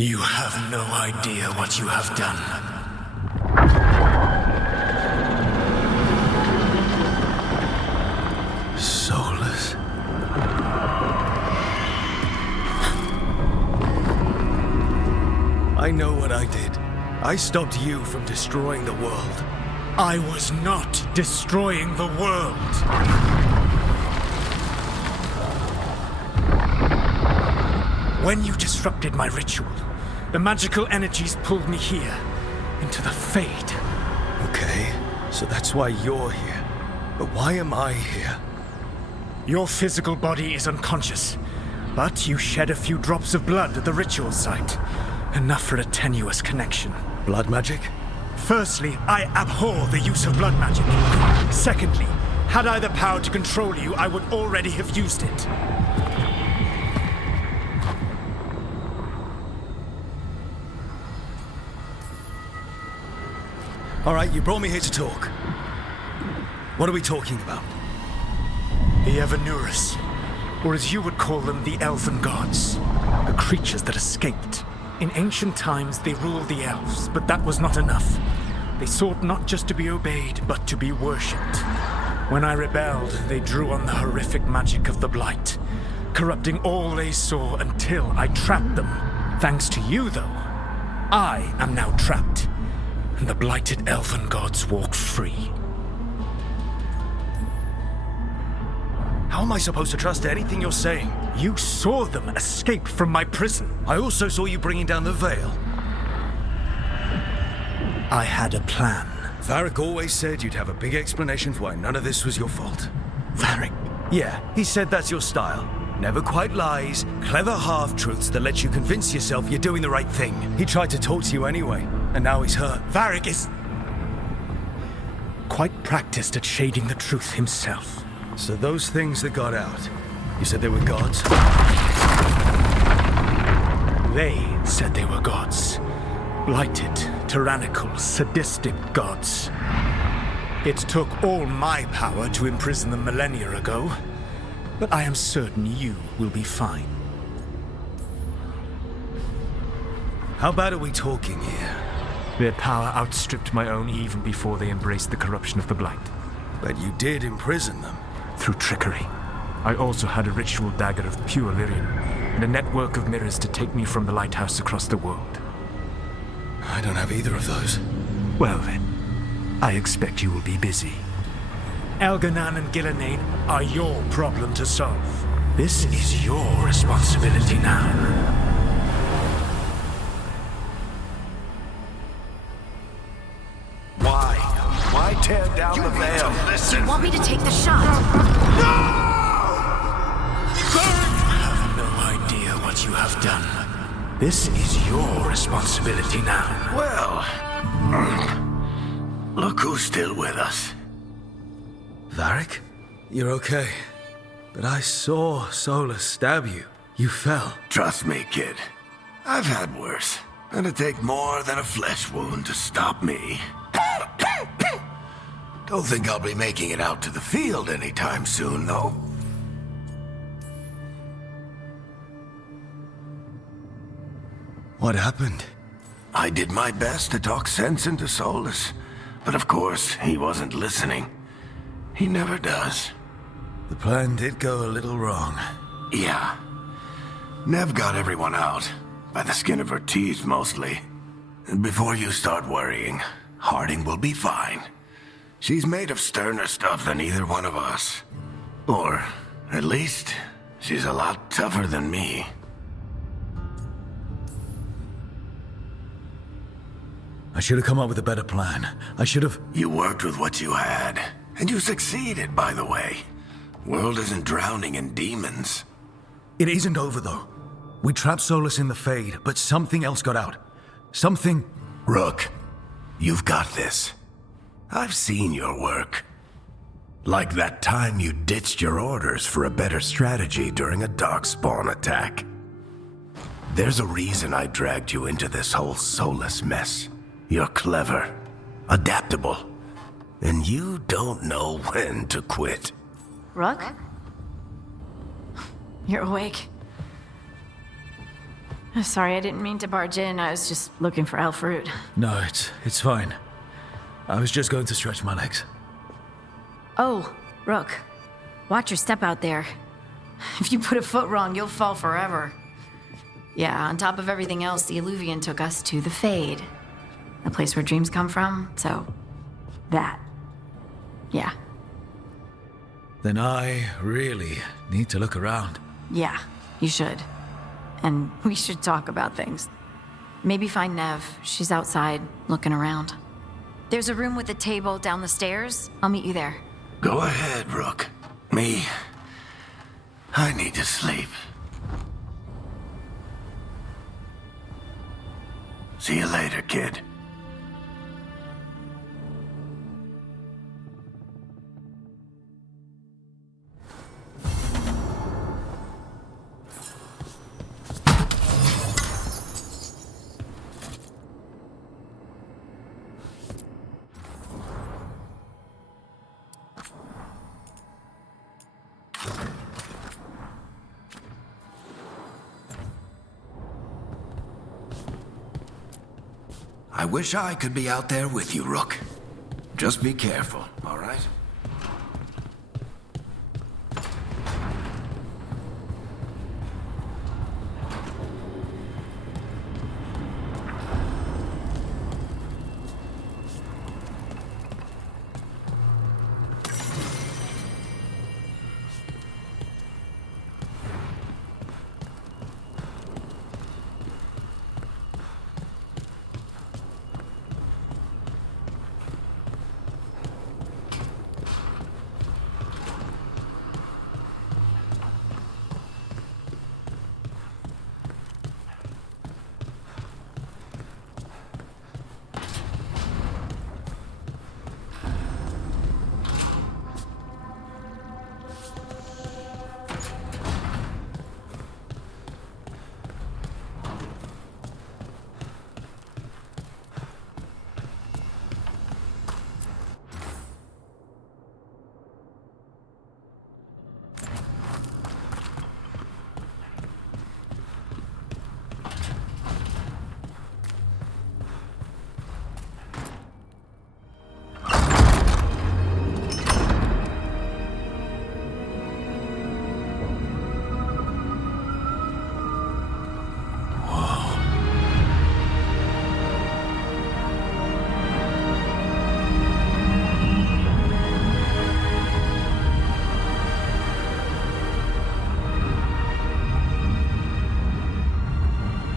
You have no idea what you have done. Soulless. I know what I did. I stopped you from destroying the world. I was not destroying the world. When you disrupted my ritual, the magical energies pulled me here, into the Fade. Okay, so that's why you're here. But why am I here? Your physical body is unconscious, but you shed a few drops of blood at the ritual site. Enough for a tenuous connection. Blood magic? Firstly, I abhor the use of blood magic. Secondly, had I the power to control you, I would already have used it. All right, you brought me here to talk. What are we talking about? The Evanurus, or as you would call them, the Elven Gods. The creatures that escaped. In ancient times, they ruled the elves, but that was not enough. They sought not just to be obeyed, but to be worshipped. When I rebelled, they drew on the horrific magic of the Blight, corrupting all they saw until I trapped them. Thanks to you, though, I am now trapped. And the blighted elven gods walk free. How am I supposed to trust anything you're saying? You saw them escape from my prison. I also saw you bringing down the Veil. I had a plan. Varric always said you'd have a big explanation for why none of this was your fault. Varric? Yeah, he said that's your style. Never quite lies, clever half-truths that let you convince yourself you're doing the right thing. He tried to talk to you anyway, and now he's hurt. Varric is quite practiced at shading the truth himself. So those things that got out, you said they were gods? They said they were gods. Blighted, tyrannical, sadistic gods. It took all my power to imprison them millennia ago. But I am certain you will be fine. How bad are we talking here? Their power outstripped my own even before they embraced the corruption of the Blight. But you did imprison them. Through trickery. I also had a ritual dagger of pure lyrium, and a network of mirrors to take me from the Lighthouse across the world. I don't have either of those. Well then, I expect you will be busy. Elganan and Gillenane are your problem to solve. This is your responsibility now. Why tear down the Veil? Do you want me to take the shot? No! You have no idea what you have done. This is your responsibility now. Well, look who's still with us. Varric? You're okay. But I saw Solus stab you. You fell. Trust me, kid. I've had worse. It'd take more than a flesh wound to stop me. Don't think I'll be making it out to the field anytime soon, though. What happened? I did my best to talk sense into Solus, but of course, he wasn't listening. He never does. The plan did go a little wrong. Yeah. Nev got everyone out, by the skin of her teeth mostly. And before you start worrying, Harding will be fine. She's made of sterner stuff than either one of us. Or, at least, she's a lot tougher than me. I should have come up with a better plan. I should have... You worked with what you had. And you succeeded, by the way. World isn't drowning in demons. It isn't over, though. We trapped Solus in the Fade, but something else got out. Something... Rook, you've got this. I've seen your work. Like that time you ditched your orders for a better strategy during a darkspawn attack. There's a reason I dragged you into this whole Solus mess. You're clever, adaptable, and you don't know when to quit. Rook? You're awake. Sorry, I didn't mean to barge in. I was just looking for elf fruit. No, it's fine. I was just going to stretch my legs. Oh, Rook. Watch your step out there. If you put a foot wrong, you'll fall forever. Yeah, on top of everything else, the Illuvian took us to the Fade. The place where dreams come from, so... that. Yeah. Then I really need to look around. Yeah, you should. And we should talk about things. Maybe find Nev. She's outside, looking around. There's a room with a table down the stairs. I'll meet you there. Go ahead, Rook. Me, I need to sleep. See you later, kid. I wish I could be out there with you, Rook. Just be careful, all right?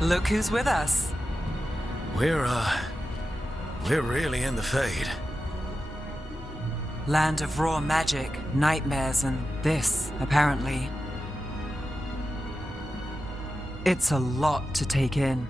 Look who's with us. We're really in the Fade. Land of raw magic, nightmares, and this, apparently. It's a lot to take in.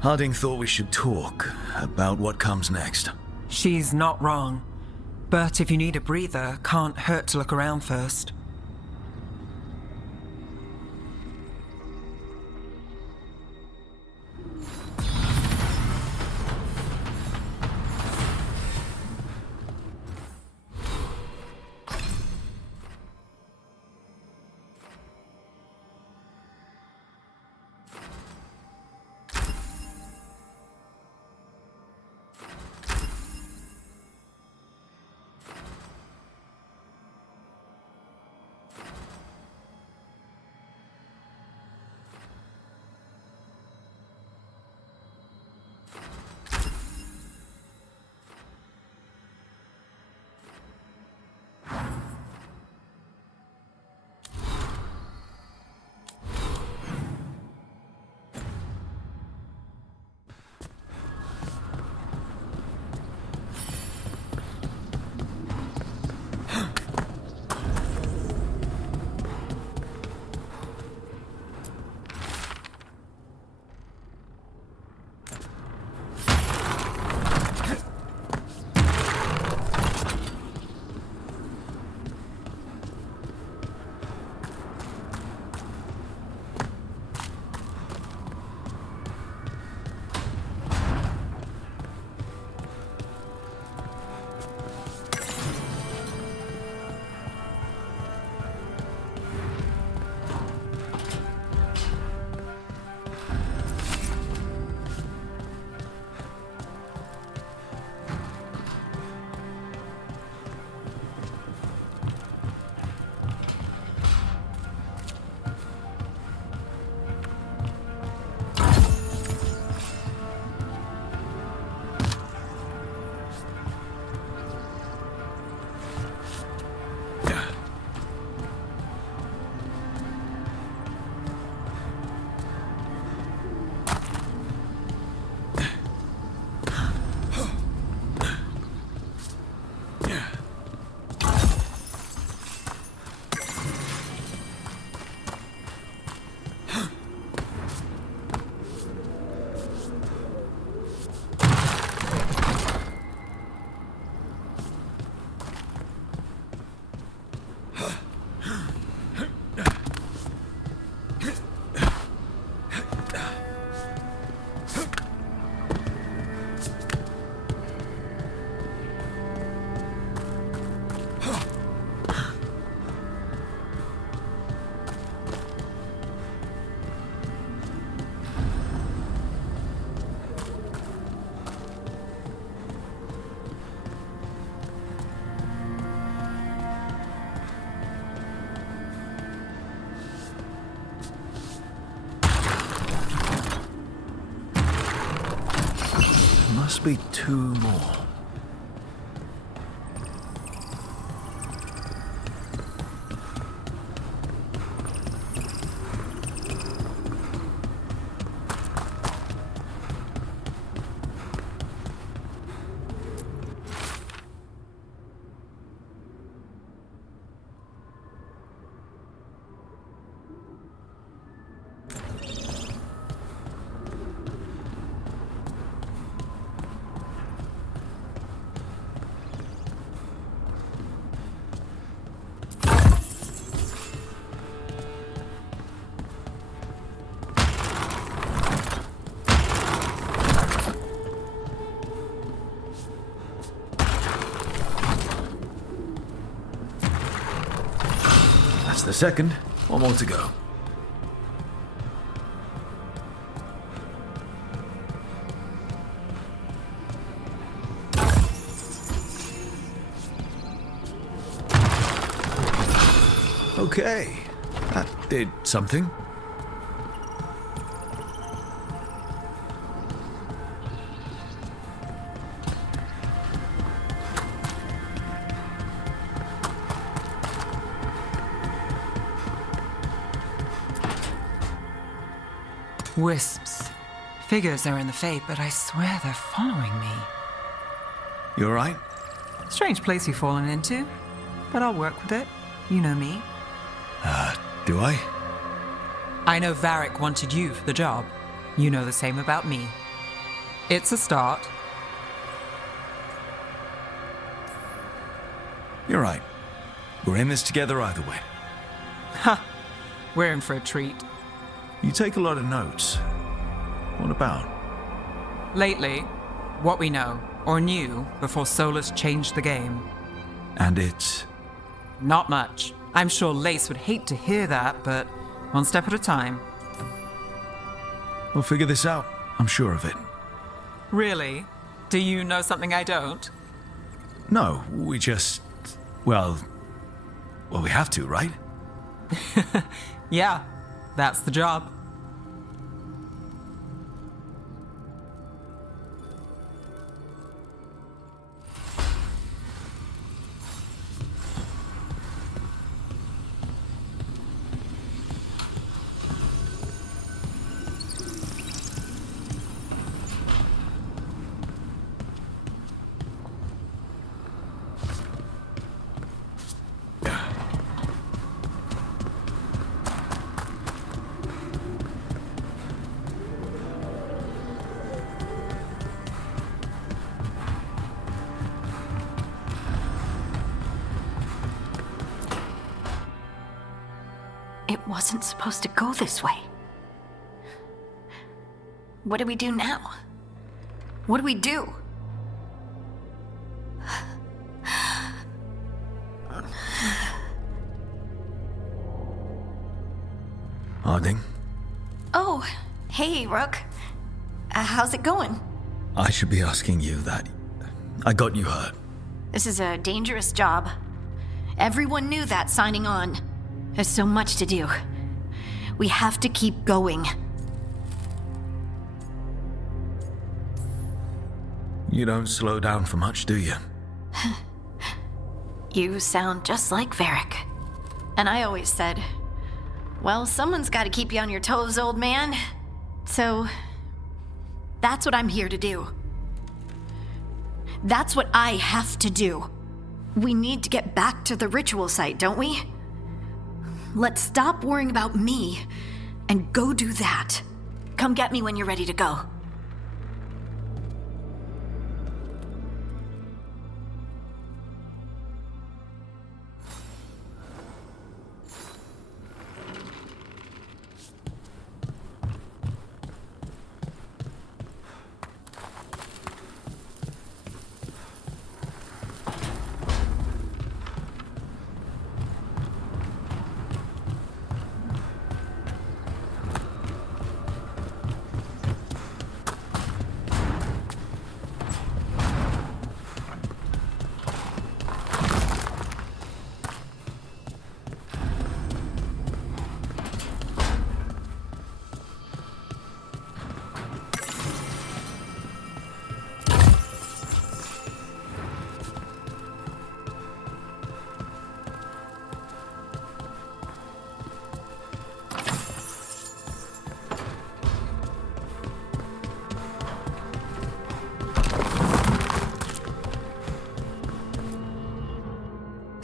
Harding thought we should talk about what comes next. She's not wrong. But if you need a breather, can't hurt to look around first. must be 2 more. That's the second. 1 more to go. Okay, that did something. Wisps. Figures are in the Fade, but I swear they're following me. You alright? Strange place you've fallen into, but I'll work with it. You know me. Do I? I know Varric wanted you for the job. You know the same about me. It's a start. You're right. We're in this together either way. Ha! We're in for a treat. You take a lot of notes. What about? Lately, what we know, or knew, before Solus changed the game. And it's... Not much. I'm sure Lace would hate to hear that, but one step at a time. We'll figure this out. I'm sure of it. Really? Do you know something I don't? No, we just... Well, we have to, right? Yeah, that's the job. It wasn't supposed to go this way. What do we do now? What do we do? Harding, Oh, hey, Rook. How's it going? I should be asking you that. I got you hurt. This is a dangerous job. Everyone knew that signing on. There's so much to do. We have to keep going. You don't slow down for much, do you? You sound just like Varric. And I always said, well, someone's got to keep you on your toes, old man. So, that's what I'm here to do. That's what I have to do. We need to get back to the ritual site, don't we? Let's stop worrying about me and go do that. Come get me when you're ready to go.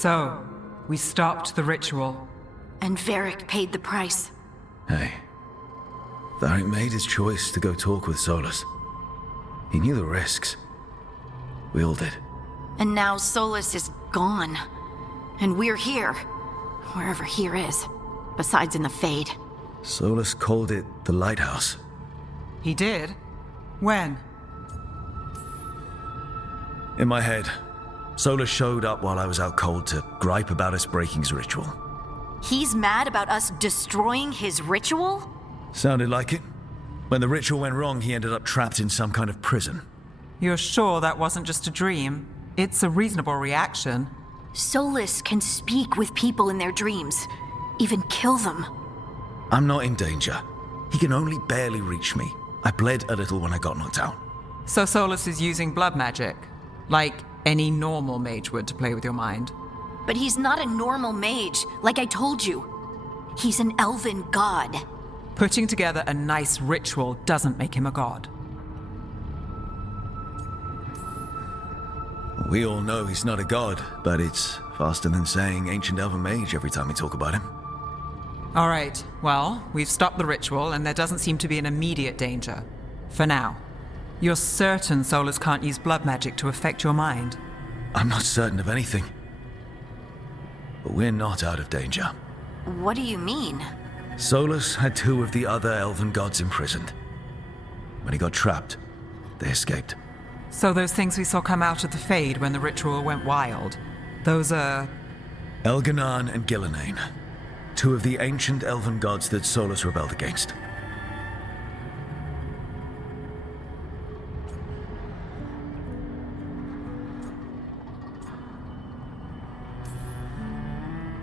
So, we stopped the ritual. And Varric paid the price. Hey. Varric made his choice to go talk with Solus. He knew the risks. We all did. And now Solus is gone. And we're here. Wherever here is. Besides in the Fade. Solus called it the Lighthouse. He did? When? In my head, Solus showed up while I was out cold to gripe about us breaking his ritual. He's mad about us destroying his ritual? Sounded like it. When the ritual went wrong, he ended up trapped in some kind of prison. You're sure that wasn't just a dream? It's a reasonable reaction. Solus can speak with people in their dreams. Even kill them. I'm not in danger. He can only barely reach me. I bled a little when I got knocked out. So Solus is using blood magic? Like any normal mage would to play with your mind? But he's not a normal mage, like I told you. He's an elven god. Putting together a nice ritual doesn't make him a god. We all know he's not a god, but it's faster than saying ancient elven mage every time we talk about him. All right, well, we've stopped the ritual and there doesn't seem to be an immediate danger. For now. You're certain Solus can't use blood magic to affect your mind? I'm not certain of anything. But we're not out of danger. What do you mean? Solus had 2 of the other elven gods imprisoned. When he got trapped, they escaped. So those things we saw come out of the Fade when the ritual went wild, those are... Elganan and Gillenane. 2 of the ancient elven gods that Solus rebelled against.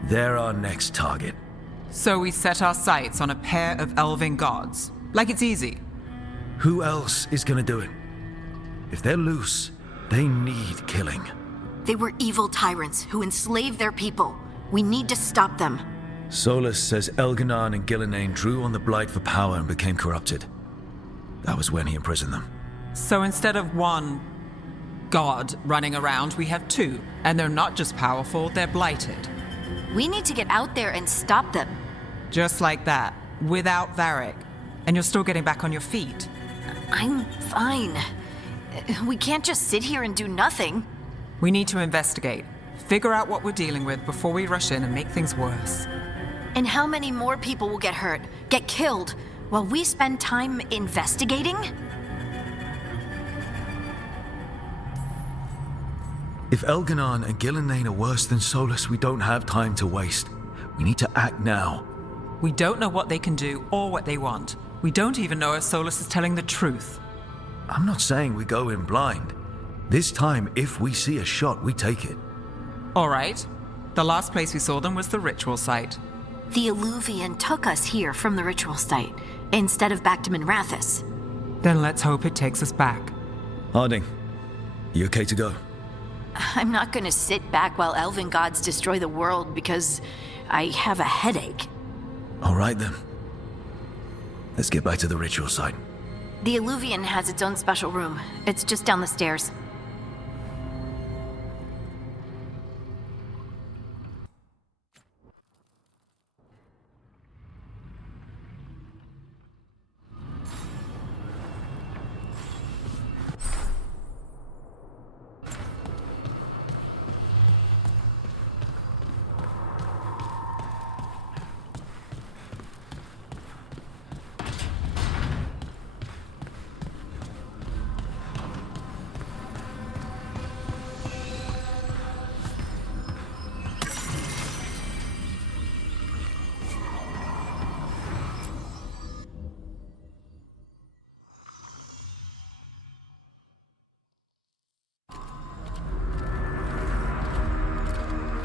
They're our next target. So we set our sights on a pair of elven gods. Like it's easy. Who else is gonna do it? If they're loose, they need killing. They were evil tyrants who enslaved their people. We need to stop them. Solus says Elganan and Gillenane drew on the Blight for power and became corrupted. That was when he imprisoned them. So instead of one god running around, we have 2. And they're not just powerful, they're blighted. We need to get out there and stop them. Just like that, without Varric. And you're still getting back on your feet. I'm fine. We can't just sit here and do nothing. We need to investigate. Figure out what we're dealing with before we rush in and make things worse. And how many more people will get hurt, get killed, while we spend time investigating? If Elganan and Gillenane are worse than Solus, we don't have time to waste. We need to act now. We don't know what they can do or what they want. We don't even know if Solus is telling the truth. I'm not saying we go in blind. This time, if we see a shot, we take it. All right. The last place we saw them was the ritual site. The Illuvian took us here from the ritual site, instead of back to Minrathous. Then let's hope it takes us back. Harding, you okay to go? I'm not gonna sit back while elven gods destroy the world because I have a headache. All right then. Let's get back to the ritual site. The Illuvian has its own special room. It's just down the stairs.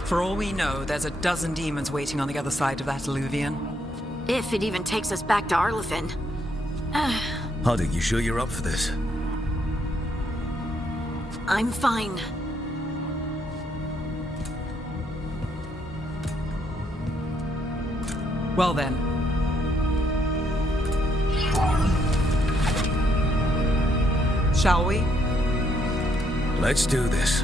For all we know, there's a dozen demons waiting on the other side of that Illuvian. If it even takes us back to Arthalan. Harding, you sure you're up for this? I'm fine. Well then. Shall we? Let's do this.